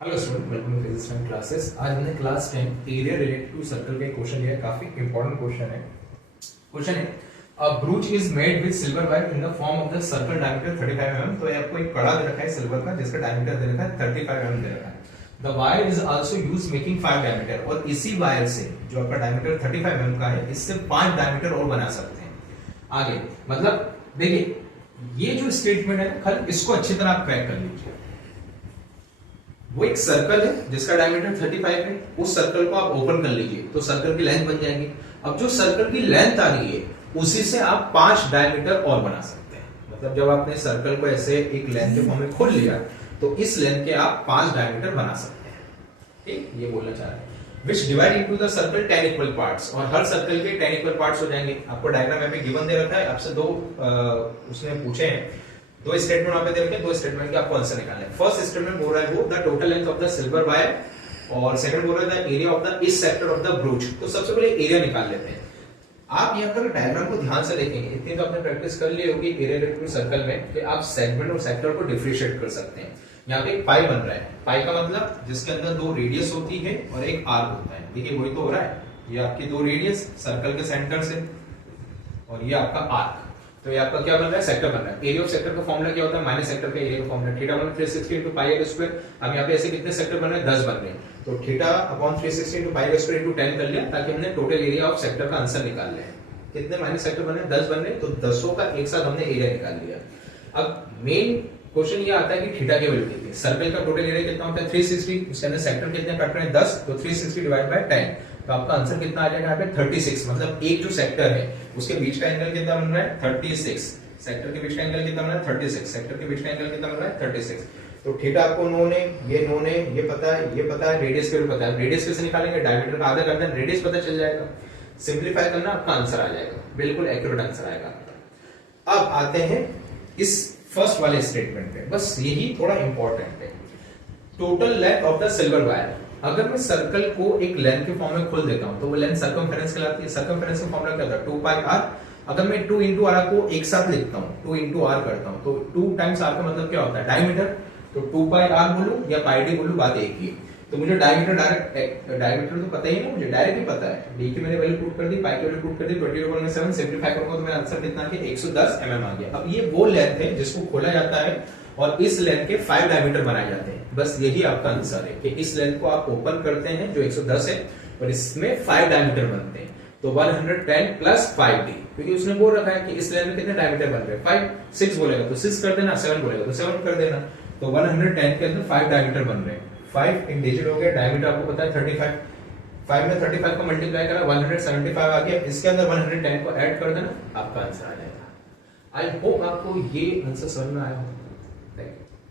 Hello student, welcome to physics time classes. आज हमने class 10 area related to circle का question लिया है। काफी इंपॉर्टेंट क्वेश्चन है। क्वेश्चन है a brooch is made with silver wire in the form of the circle diameter 35 mm। तो ये आपको एक कड़ा दे रखा है सिल्वर का जिसका डायमीटर दे रखा है 35 mm दे रखा है। The wire is also used making 5 diameter, और इसी वायर से जो आपका डायमीटर 35 mm का है इससे 5 डायमीटर और बना सकते हैं। आगे मतलब देखिए, ये जो स्टेटमेंट है खाली इसको अच्छी तरह आप क्रैक कर लीजिए। वो एक सर्कल है जिसका डायमीटर 35 है, उस सर्कल को आप ओपन कर लीजिए तो सर्कल की लेंथ बन जाएगी। अब जो सर्कल की लेंथ आ रही है उसी से आप 5 डायमीटर और बना सकते हैं। मतलब जब आपने सर्कल को ऐसे एक लेंथ के फॉर्म में खोल लिया तो इस लेंथ के आप 5 डायमीटर बना सकते हैं। ठीक, ये बोलना चाह रहे हैं। विच divide into the circle 10 equal parts, और हर सर्कल के 10 इक्वल पार्ट्स हो जाएंगे। आपको डायग्राम में गिवन दे रखा है, आपसे दो उसने पूछे हैं, दो स्टेटमेंट वहां पे दे रखे, दो स्टेटमेंट के आपको आंसर निकालना है। फर्स्ट स्टेटमेंट बोल रहा है वो the total length of the silver wire, और सेकंड बोल रहा है the area of the east sector of the ब्रूच। तो सबसे पहले एरिया निकाल लेते हैं। आप यहाँ पर डायग्राम को ध्यान से देखेंगे, इतनी तो आपने प्रैक्टिस कर ली होगी एरिया रिलेटेड टू सर्कल में कि आप सेगमेंट और सेक्टर को डिफरेंशिएट कर सकते हैं। यहाँ पे एक पाई बन रहा है। पाई का मतलब जिसके अंदर दो रेडियस होती है और एक आर्क होता है। देखिए वही तो हो रहा है, ये आपकी दो रेडियस सर्कल के सेंटर से, और ये आपका आर्क। तो ये आपका क्या बन रहा है, सेक्टर बन रहा है। एरिया ऑफ सेक्टर का फॉर्मूला क्या होता है, माइनस सेक्टर का एरिया का फॉर्मूला थीटा बन 360 into पाई आर स्क्वायर। अब यहाँ पे ऐसे कितने सेक्टर बन रहे हैं, 10 बन रहे हैं, तो theta upon 360 into pi r square into 10 कर लिया ताकि हमने टोटल एरिया ऑफ सेक्टर का आंसर निकाल लिया। कितने माइनस सेक्टर बन रहे हैं, 10 बन रहे हैं, तो 10 का एक साथ हमने एरिया निकाल लिया। अब मेन क्वेश्चन ये आता है कि थीटा की वैल्यू कितनी है। सर्कल का टोटल एरिया कितना होता है 360, उसके अंदर सेक्टर कितने कट रहे हैं 10, तो 360 डिवाइड बाय 10, तो आपका आंसर कितना आ जाएगा यहाँ पे 36। मतलब एक जो सेक्टर है उसके बीच का एंगल कितना बन रहा है 36, सेक्टर के बीच का एंगल कितना बन रहा है 36, सेक्टर के बीच का एंगल कितना बन रहा है 36। तो थीटा आपको नोन है, ये पता है, ये पता है, रेडियस के भी पता है। रेडियस कैसे निकालेंगे, डायमीटर का आधा कर दें, रेडियस पता चल जाएगा, सिंपलीफाई करना आपका आंसर आ जाएगा, बिल्कुल एक्यूरेट आंसर आएगा। अब आते हैं इस फर्स्ट वाले स्टेटमेंट पे, बस यही थोड़ा इंपॉर्टेंट है। Total length of the silver wire, अगर मैं सर्कल को एक लेंथ के फॉर्म में खोल देता हूं तो वो लेंथ सर्कमफेरेंस कहलाती है। सर्कमफेरेंस का फॉर्मूला क्या होता है 2 पाई r। अगर मैं 2 into r को एक साथ लिखता हूं, 2 into r करता हूं, तो 2 times r का मतलब क्या होता है डायमीटर। तो 2 पाई r बोलूं या पाई d बोलूं, बात एक ही है। तो मुझे डायमीटर डायमीटर तो पता ही ना, मुझे डायरेक्ट ही पता है। d की मैंने वैल्यू पुट कर दी, पाई की वैल्यू पुट कर दी, 20/7 सिंपलीफाई करूंगा तो मेरा आंसर कितना है 110 mm आ गया। अब ये वो लेंथ है जिसको खोला जाता है और इस लेंथ के 5 डायमीटर बनाए जाते हैं। बस यही आपका आंसर है कि इस लेंथ को आप ओपन करते हैं जो 110 है और इसमें 5 डायमीटर बनते हैं। तो 110 प्लस 5d, क्योंकि उसने बोल रखा है कि इस लेंथ में कितने डायमीटर बन रहे हैं 5। 6 बोलेगा तो 6 कर देना, 7 बोलेगा तो 7 कर देना। तो 110 के अंदर 5 डायमीटर बन रहे हैं। 5 इंडिविजुअल हो गया, डायमीटर आपको पता है 35, 5 में 35 को मल्टीप्लाई करा 175 आ गया। इसके अंदर 110 को ऐड कर देना, आपका आंसर आ जाएगा। आई होप आपको ये आंसर समझ में आया हो।